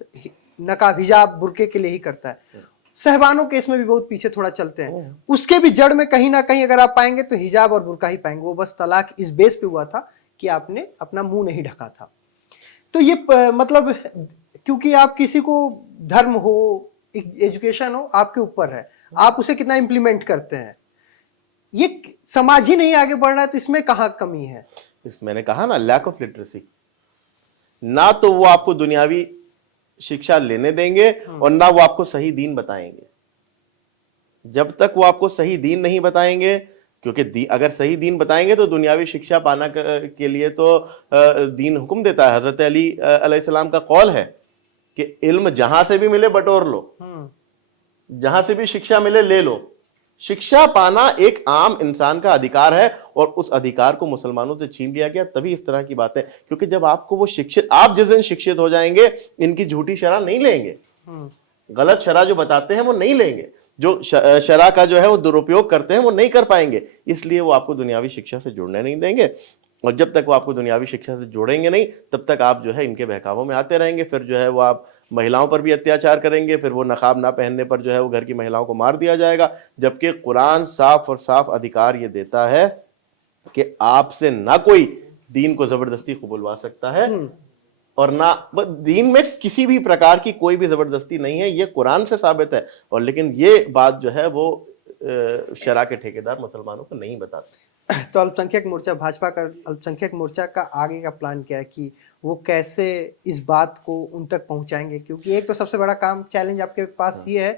नकाब, हिजाब, बुर्के के लिए ही करता है। सहबानों के इसमें भी बहुत पीछे थोड़ा चलते हैं। उसके भी जड़ में कहीं ना कहीं अगर आप पाएंगे तो हिजाब और बुर्का ही पाएंगे। वो बस तलाक इस बेस पे हुआ था कि आपने अपना मुंह नहीं ढका था। तो ये मतलब क्योंकि आप किसी को, धर्म हो, एजुकेशन हो, आपके ऊपर है, आप उसे कितना इंप्लीमेंट करते हैं। ये समाज ही नहीं आगे बढ़ रहा है, तो इसमें कहाँ कमी है? मैंने कहा ना, लैक ऑफ लिटरेसी। ना तो वो आपको दुनियावी शिक्षा लेने देंगे और ना वो आपको सही दीन बताएंगे। जब तक वो आपको सही दीन नहीं बताएंगे, क्योंकि अगर सही दीन बताएंगे तो दुनियावी शिक्षा पाना के लिए तो दीन हुक्म देता है। हजरत अली अलैहिस्सलाम का कौल है कि इल्म जहां से भी मिले बटोर लो, जहां से भी शिक्षा मिले ले लो। शिक्षा पाना एक आम इंसान का अधिकार है और उस अधिकार को मुसलमानों से छीन लिया गया, तभी इस तरह की बातें। क्योंकि जब आपको वो शिक्षित, आप जिस दिन शिक्षित हो जाएंगे, इनकी झूठी शरह नहीं लेंगे, गलत शरह जो बताते हैं वो नहीं लेंगे, जो शरह का जो है वो दुरुपयोग करते हैं वो नहीं कर पाएंगे, इसलिए वो आपको दुनियावी शिक्षा से जुड़ने नहीं देंगे। और जब तक वो आपको दुनियावी शिक्षा से जोड़ेंगे नहीं, तब तक आप जो है इनके बहकावों में आते रहेंगे। फिर जो है वो आप महिलाओं पर भी अत्याचार करेंगे, फिर वो नकाब ना पहनने पर जो है वो घर की महिलाओं को मार दिया जाएगा, जबकि कुरान साफ और साफ अधिकार ये देता है कि आपसे ना कोई दीन को जबरदस्ती कबूलवा सकता है और ना दीन में किसी भी प्रकार की कोई भी जबरदस्ती नहीं है, ये कुरान से साबित है। और लेकिन ये बात जो है वो शरा के ठेकेदार मुसलमानों को नहीं बताते। तो अल्पसंख्यक मोर्चा, भाजपा का अल्पसंख्यक मोर्चा का आगे का प्लान क्या है कि वो कैसे इस बात को उन तक पहुंचाएंगे? क्योंकि एक तो सबसे बड़ा काम, चैलेंज आपके पास ये है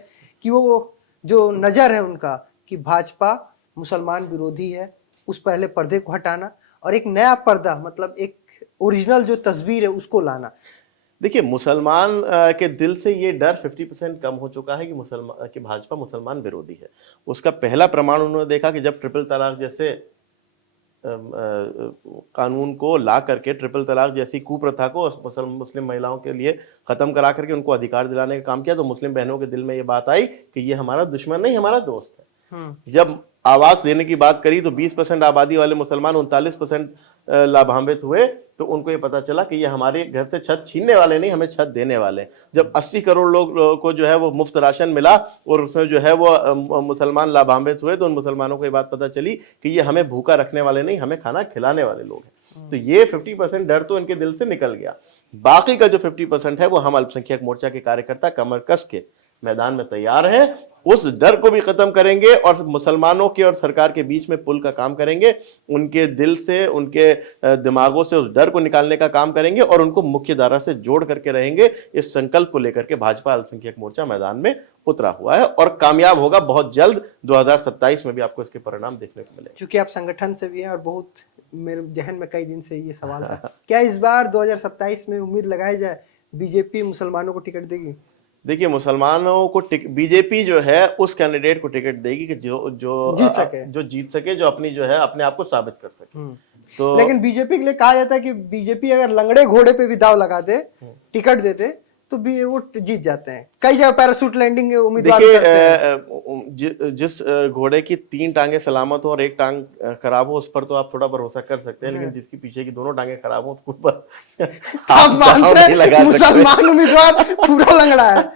कि वो जो नज़र है उनका कि भाजपा मुसलमान विरोधी है, उस पहले पर्दे को हटाना और एक नया पर्दा, मतलब एक ओरिजिनल जो तस्वीर है उसको लाना। देखिए, मुसलमान के दिल से ये डर 50% कम हो चुका है कि भाजपा मुसलमान विरोधी है। उसका पहला प्रमाण उन्होंने देखा कि जब ट्रिपल तलाक जैसे कानून को ला करके, ट्रिपल तलाक जैसी कुप्रथा को मुस्लिम महिलाओं के लिए खत्म करा करके उनको अधिकार दिलाने का काम किया, तो मुस्लिम बहनों के दिल में ये बात आई कि ये हमारा दुश्मन नहीं, हमारा दोस्त है। जब आवाज देने की बात करी तो 20% आबादी वाले मुसलमान 39% लाभान्वित हुए, तो उनको ये पता चला कि ये हमारे घर से छत छीनने वाले नहीं, हमें छत देने वाले। जब 80 करोड़ लोग को जो है वो मुफ्त राशन मिला और उसमें जो है वो मुसलमान लाभान्वित हुए, तो उन मुसलमानों को ये बात पता चली कि ये हमें भूखा रखने वाले नहीं, हमें खाना खिलाने वाले लोग हैं। तो ये 50% डर तो इनके दिल से निकल गया। बाकी का जो 50% है वो हम अल्पसंख्यक मोर्चा के कार्यकर्ता कमर कस के मैदान में तैयार हैं, उस डर को भी खत्म करेंगे और मुसलमानों के और सरकार के बीच में पुल का काम करेंगे। उनके दिल से, उनके दिमागों से उस डर को निकालने का काम करेंगे और उनको मुख्य धारा से जोड़ करके रहेंगे। इस संकल्प को लेकर के भाजपा अल्पसंख्यक मोर्चा मैदान में उतरा हुआ है और कामयाब होगा बहुत जल्द। 2027 में भी आपको इसके परिणाम देखने को मिलेंगे। क्योंकि आप संगठन से भी हैं और बहुत, मेरे जहन में कई दिन से ये सवाल था, क्या इस बार 2027 में उम्मीद लगाई जाए बीजेपी मुसलमानों को टिकट देगी? देखिए, मुसलमानों को बीजेपी जो है उस कैंडिडेट को टिकट देगी कि जो जीत सके, जो अपनी जो है अपने आप को साबित कर सके। तो लेकिन बीजेपी के लिए कहा जाता है कि बीजेपी अगर लंगड़े घोड़े पे भी दाव लगा दे, टिकट देते, तो भी वो जीत जाते हैं। कई जगह पैराशूट लैंडिंग उम्मीदवार देखिए, जिस घोड़े की 3 टांगे सलामत हो और 1 टांग खराब हो, उस पर तो आप थोड़ा भरोसा कर सकते हैं, लेकिन जिसकी पीछे की दोनों टांगे खराब हो तो पर आप मानते हैं मुसलमान उम्मीदवार पूरा लंगड़ा है?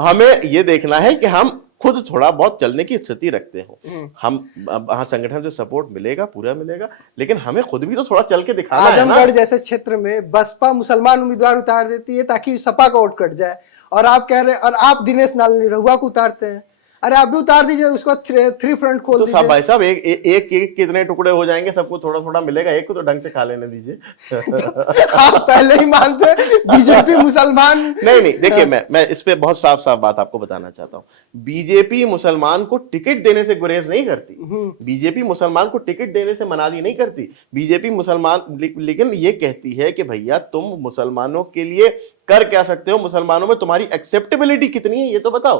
हमें ये देखना है कि हम खुद थोड़ा बहुत चलने की स्थिति रखते हो। हम संगठन से सपोर्ट मिलेगा, पूरा मिलेगा, लेकिन हमें खुद भी तो थोड़ा चल के दिखाना है ना। आजमगढ़ जैसे क्षेत्र में बसपा मुसलमान उम्मीदवार उतार देती है ताकि सपा का वोट कट जाए, और आप कह रहे हैं, और आप दिनेश निरहुआ को उतारते हैं। अरे आप भी उतार दीजिए, उसको 3 फ्रंट खोल दीजिए। तो भाई साहब, एक कितने टुकड़े हो जाएंगे, सबको थोड़ा थोड़ा मिलेगा, एक को तो ढंग से खा लेने दीजिए। आप पहले ही मानते बीजेपी मुसलमान नहीं, देखिए, मैं इस पे बहुत साफ साफ बात आपको बताना चाहता हूँ। बीजेपी मुसलमान को टिकट देने से गुरेज नहीं करती, बीजेपी मुसलमान को टिकट देने से मनाही नहीं करती। बीजेपी मुसलमान लेकिन ये कहती है कि भैया तुम मुसलमानों के लिए कर क्या सकते हो, मुसलमानों में तुम्हारी एक्सेप्टेबिलिटी कितनी है ये तो बताओ।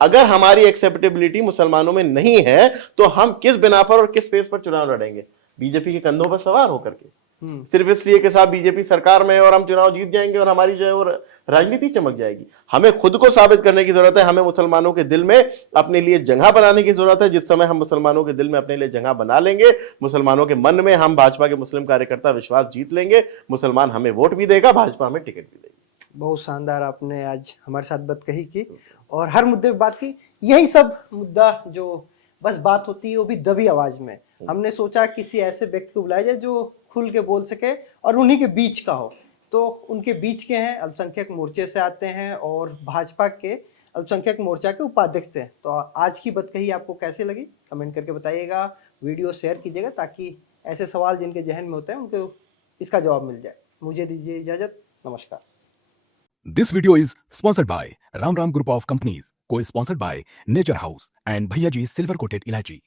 अगर हमारी एक्सेप्टेबिलिटी मुसलमानों में नहीं है तो हम किस बिना पर और किस फेस पर चुनाव लड़ेंगे? बीजेपी के कंधों पर सवार होकर के, सिर्फ इसलिए कि साहब बीजेपी सरकार में और हम चुनाव जीत जाएंगे और हमारी जो है वो राजनीति चमक जाएगी। हमें खुद को साबित करने की जरूरत है, हमें मुसलमानों के दिल में अपने लिए जगह बनाने की जरूरत है। जिस समय हम मुसलमानों के दिल में अपने लिए जगह बना लेंगे, मुसलमानों के मन में हम भाजपा के मुस्लिम कार्यकर्ता विश्वास जीत लेंगे, मुसलमान हमें वोट भी देगा, भाजपा हमें टिकट भी देगी। बहुत शानदार आपने आज हमारे साथ बात कही और हर मुद्दे पे बात की। यही सब मुद्दा जो बस बात होती है वो भी दबी आवाज में। हमने सोचा किसी ऐसे व्यक्ति को बुलाया जाए जो खुल के बोल सके और उन्हीं के बीच का हो। तो उनके बीच के हैं, अल्पसंख्यक मोर्चे से आते हैं और भाजपा के अल्पसंख्यक मोर्चा के उपाध्यक्ष थे। तो आज की बात कही आपको कैसे लगी कमेंट करके बताइएगा, वीडियो शेयर कीजिएगा ताकि ऐसे सवाल जिनके जहन में होते हैं उनको इसका जवाब मिल जाए। मुझे दीजिए इजाजत, नमस्कार। This video is sponsored by Ram Ram Group of Companies. को sponsored by nature house and भैया जी सिल्वर कोटेड इलायची।